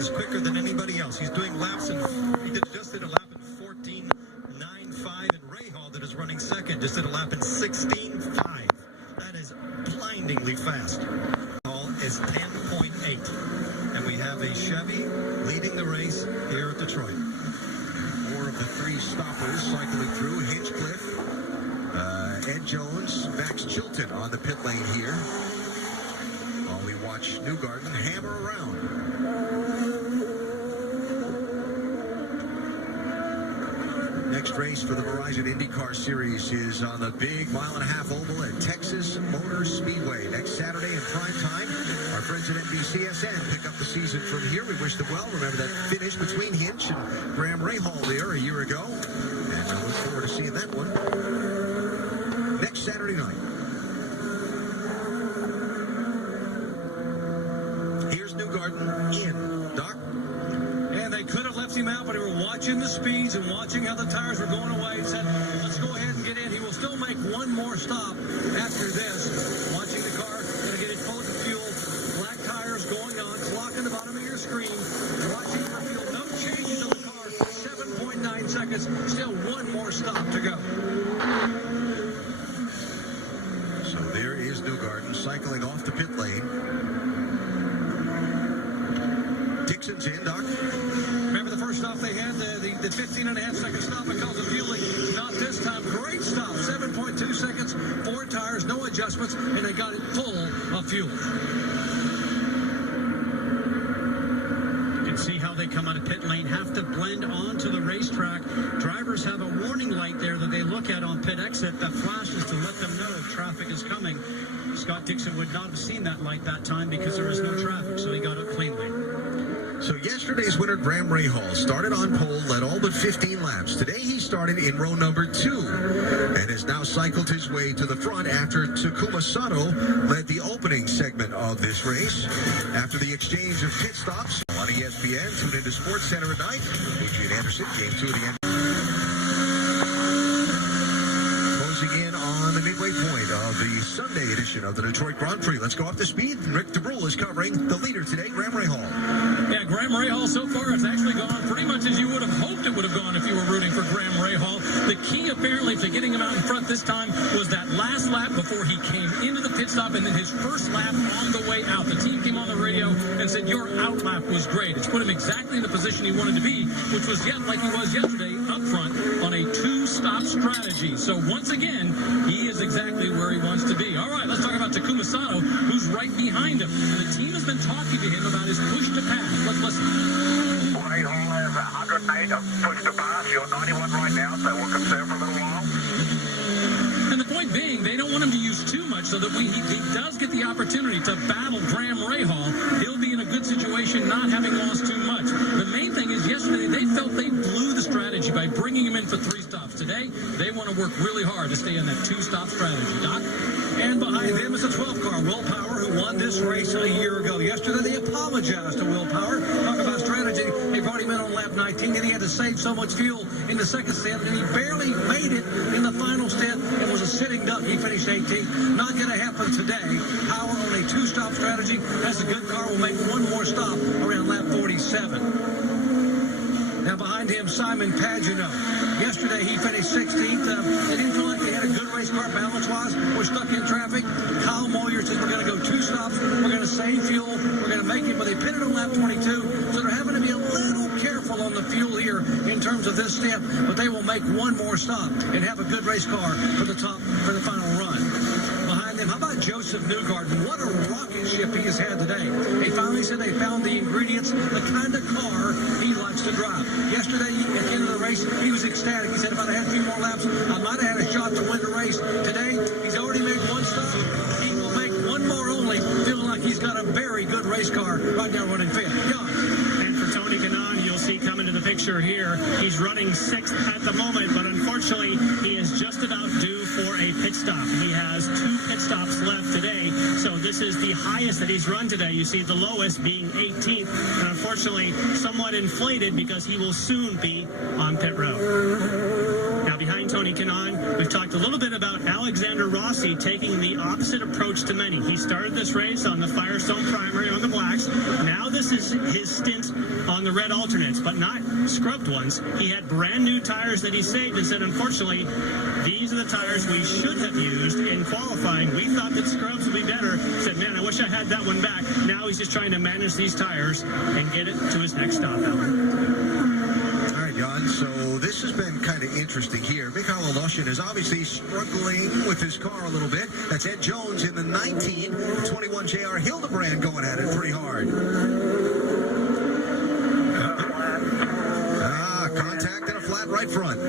is quicker than anybody else. He's doing laps, and he just did a lap in 14.95, and Rahal that is running second just did a lap in 16.5. That is blindingly fast. All is 10.8, and we have a Chevy leading the race here at Detroit. More of the three stoppers cycling through: Hinchcliffe, Ed Jones, Max Chilton on the pit lane here. While we watch Newgarden hammer around. Next race for the Verizon IndyCar Series is on the big mile-and-a-half oval at Texas Motor Speedway next Saturday in prime time. Our friends at NBCSN pick up the season from here. We wish them well. Remember that finish between Hinch and Graham Rahal there a year ago. And I look forward to seeing that one next Saturday night. Here's Newgarden in. Doc? And they could have left him out, but they were watching the speeds and watching how the tires were going away and said, let's go ahead and get in. He will still make one more stop after this. Watching the car, going to get it full of fuel. Black tires going on, clock in the bottom of your screen. Watching for fuel, no changes on the car. 7.9 seconds, still one more stop to go. So there is Newgarden cycling off the pit lane. Dixon's in, Doc. Remember the first stop they had, the 15.5-second stop because of fueling. Not this time. Great stop. 7.2 seconds, 4 tires, no adjustments, and they got it full of fuel. You can see how they come out of pit lane, have to blend onto the racetrack. Drivers have a warning light there that they look at on pit exit that flashes to let them know traffic is coming. Scott Dixon would not have seen that light that time because there was no traffic, so he got it cleanly. So yesterday's winner, Graham Rahal, started on pole, led all but 15 laps. Today he started in row number 2 and has now cycled his way to the front after Takuma Sato led the opening segment of this race. After the exchange of pit stops on ESPN, tune into Sports Center at night. Bucci and Anderson, game 2 of the end. Closing in on the midway point of the Sunday edition of the Detroit Grand Prix. Let's go up to speed. Rick DeBrule is covering the leader today, Graham Rahal. Yeah, Graham Rahal so far has actually gone pretty much as you would have hoped it would have gone if you were rooting for Graham Rahal. The key apparently to getting him out in front this time was that last lap before he came into the pit stop and then his first lap on the way out. The team came on the radio and said your out lap was great. It's put him exactly in the position he wanted to be, which was yet like he was yesterday up front on a 2-stop strategy. So once again, he is exactly where he wants to be. All right, let's talk about Takuma Sato, who's right behind him. The team has been talking to him about his push to pass. Let's listen. Rahal has 108 of push to pass. You're 91 right now, so we'll conserve for a little while. And the point being, they don't want him to use too much so that when he does get the opportunity to battle Graham Rahal, he'll be in a good situation not having lost too much. The main thing is yesterday they felt they blew the strategy by bringing him in for 3 stops. Today, they want to work really hard to stay in that 2-stop strategy. Doc? And behind them is a 12-car, Will Power, who won this race a year ago. Yesterday, they apologized to Will Power. Talk about strategy. They brought him in on lap 19, and he had to save so much fuel in the second stint, and he barely made it in the final stint and was a sitting duck. He finished 18th. Not going to happen today. Power on a 2-stop strategy. That's a good car. Will make one more stop around lap 47. Now behind him, Simon Pagenaud. Yesterday, he finished 16th. They didn't feel like they had a good race car balance-wise. We're stuck in traffic. Kyle Moyer says we're going to go 2 stops. We're going to save fuel. We're going to make it. But they pitted on lap 22, so they're having to be a little careful on the fuel here in terms of this step. But they will make one more stop and have a good race car for the final run. Behind them, how about Joseph Newgarden? What a rocket ship he has had today. They finally said they found the ingredients, the kind of car he likes to drive. Yesterday, at the end of the race, he was ecstatic. He said, if I'd had a few more laps, I might have had a shot to win the race. Today, he's already made 1 stop. He will make 1 more only, feeling like he's got a very good race car right now running 5th. And for Tony Kanaan, you'll see come into the picture here, he's running 6th at the moment, but unfortunately, he is just about due for a pit stop. He has 2 pit stops left today, so this is the highest that he's run today. You see the lowest being 18th, and unfortunately somewhat inflated because he will soon be on pit road. Now behind Tony Kanaan. We've talked a little bit about Alexander Rossi taking the opposite approach to many. He started this race on the Firestone primary on the blacks. Now this is his stint on the red alternates, but not scrubbed ones. He had brand new tires that he saved and said, unfortunately, these are the tires we should have used in qualifying. We thought that scrubs would be better. Said, man, I wish I had that one back. Now he's just trying to manage these tires and get it to his next stop, Alan. All right, Jan, so this has been kind of interesting here. Mikhail Aloshin is obviously struggling with his car a little bit. That's Ed Jones in the 19. The 21 JR Hildebrand going at it pretty hard. Contact and a flat right front.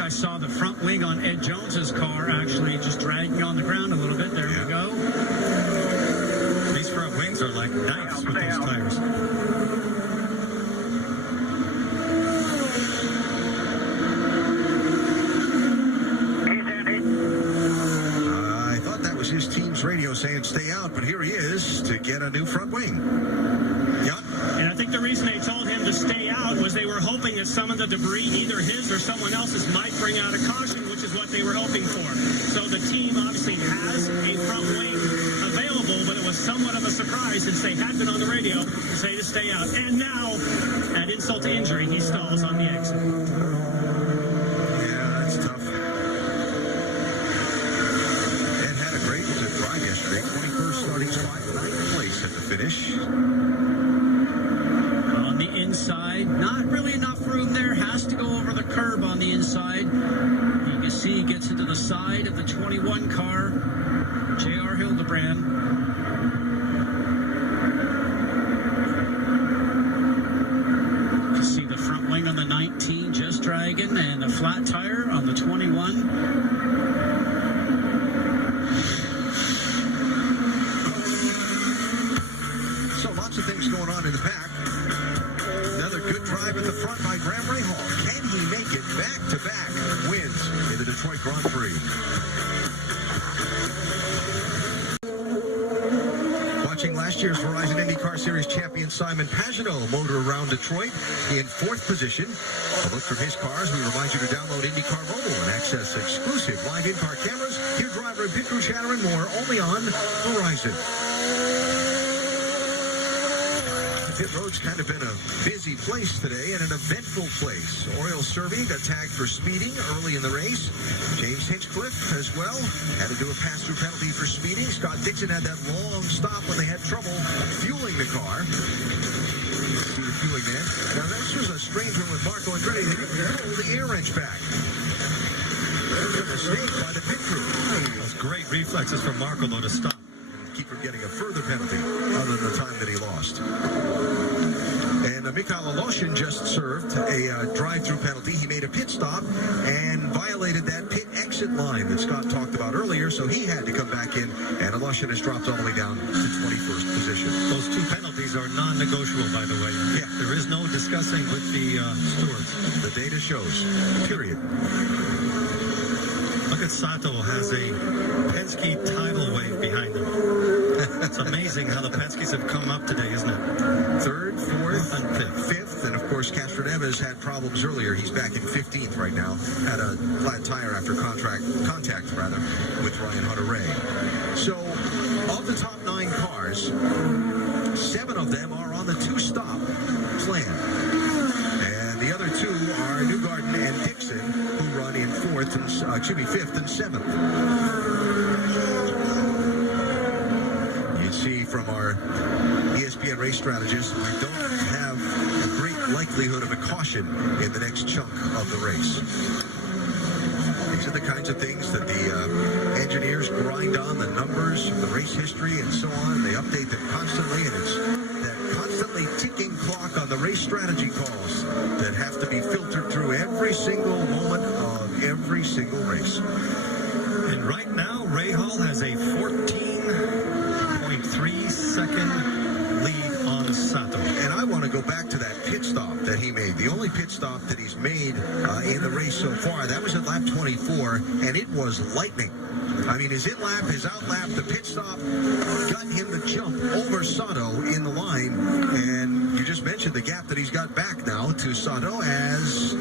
I saw the front wing on Ed Jones's car actually just dragging on the ground a little bit. There we go. These front wings are like knives with those tires. I thought that was his team's radio saying stay out, but here he is to get a new front wing. Jan? And I think the reason they told him to stay out was they were hoping that some of the debris, either his or someone else's, might bring out a caution, which is what they were hoping for. So the team obviously has a front wing available, but it was somewhat of a surprise since they had been on the radio to say to stay out. And now, at insult to injury, he stalls on the exit. Yeah, that's tough. Ed had a great drive yesterday. 21st starting spot, 9th place at the finish. Inside, not really enough room there, has to go over the curb on the inside. You can see he gets into the side of the 21 car, JR Hildebrand. You can see the front wing on the 19 just dragging, and the flat tire on the 21. So lots of things going on in the pack. Good drive at the front by Graham Rahal. Can he make it back-to-back wins in the Detroit Grand Prix? Watching last year's Verizon IndyCar Series champion Simon Pagenaud motor around Detroit in 4th position. A look from his cars. We remind you to download IndyCar Mobile and access exclusive live in-car cameras, hear driver and pit crew chatter, and more only on Verizon. Pit road's kind of been a busy place today and an eventful place. Oriel Servie got tagged for speeding early in the race. James Hinchcliffe as well had to do a pass-through penalty for speeding. Scott Dixon had that long stop when they had trouble fueling the car. See the fueling man. Now this was a strange one with Marco Andretti. They didn't pull the air wrench back. There's a mistake by the pit crew. Those great reflexes from Marco though to stop. Keep from getting a further penalty other than the time that he lost. And Mikhail Aloshin just served a drive-through penalty. He made a pit stop and violated that pit exit line that Scott talked about earlier, so he had to come back in, and Aloshin has dropped all the way down to 21st position. Those 2 penalties are non-negotiable, by the way. Yeah. There is no discussing with the stewards. The data shows, period. Look at Sato has a Penske tidal wave behind him. It's amazing how the Penskes have come up today, isn't it? 3rd, 4th, and 5th. And of course, Castroneves had problems earlier. He's back in 15th right now. Had a flat tire after contact with Ryan Hunter-Reay. So, of the top 9 cars, 7 of them are on the 2-stop plan. And the other 2 are Newgarden and Dixon, who run in 5th and 7th. You see from our ESPN race strategists, we don't have a great likelihood of a caution in the next chunk of the race. These are the kinds of things that the engineers grind on, the numbers, the race history, and so on. They update them constantly, and it's that constantly ticking clock on the race strategy calls that have to be filtered through every single moment of every single race. And right now, Rahal has a 14.3-second lead on Sato. And I want to go back to that pit stop that he made. The only pit stop that he's made in the race so far, that was at lap 24, and it was lightning. I mean, his in-lap, his out-lap, the pit stop got him the jump over Sato in the line, and you just mentioned much of the gap that he's got back now to Sato as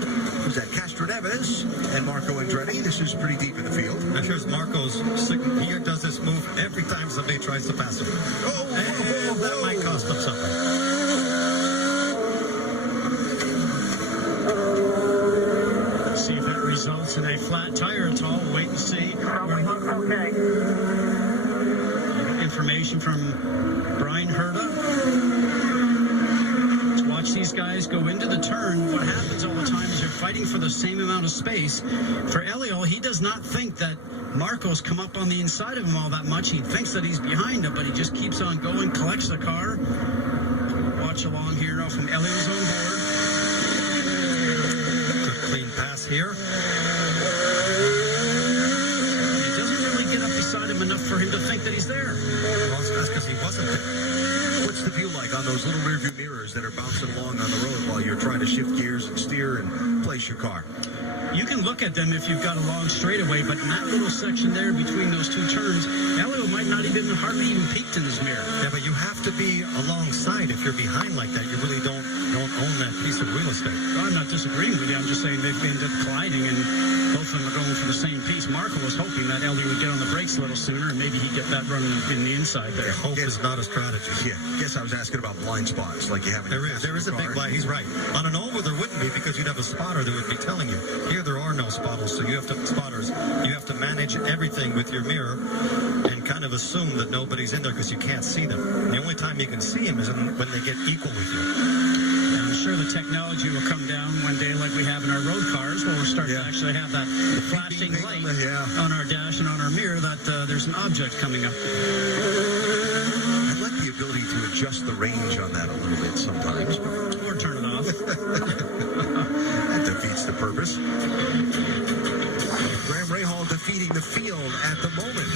was that Castro Neves and Marco Andretti. This is pretty deep in the field. And here's Marco's. He does this move every time somebody tries to pass him. And that might cost him something. See if it results in a flat tire at all. Wait and see. Okay. Information from Brian Herta. Let's watch these guys go into the turn. What happens all the time is they're fighting for the same amount of space. For Elio, he does not think that Marco's come up on the inside of him all that much. He thinks that he's behind him, but he just keeps on going, collects the car. Watch along here now from Elio's on board. Clean pass here. He doesn't really get up beside him enough for him to think that he's there. Well, that's because he wasn't there. What's the view like on those little rearview mirrors that are bouncing along on the road while you're trying to shift gears and steer and place your car? You can look at them if you've got a long straightaway, but in that little section there between those two turns, Elio might not even hardly even peeked in his mirror. Yeah, but you have to be alongside. If you're behind like that, you really don't own that piece of real estate. Well, I'm not disagreeing with you. I'm just saying they've ended up colliding, and both of them are going for the same piece. Marco was hoping that Elio would get on the brakes a little sooner, and maybe he'd get that running in the inside there. Hope is not a strategy. Yeah, guess I was asking about blind spots like you have in your There is a big blind. He's right. On an oval, there wouldn't be because you'd have a spotter that would be telling you. Here, there are no spotters, so you have to manage everything with your mirror and kind of assume that nobody's in there because you can't see them. And the only time you can see them is when they get equal with you. And I'm sure the technology will come down one day like we have in our road cars, where we're starting to actually have that flashing light on our dash and on our mirror that there's an object coming up. I'd like the ability to adjust the range on that a little bit sometimes. Or turn it off. That defeats the purpose. Graham Rahal defeating the field at the moment.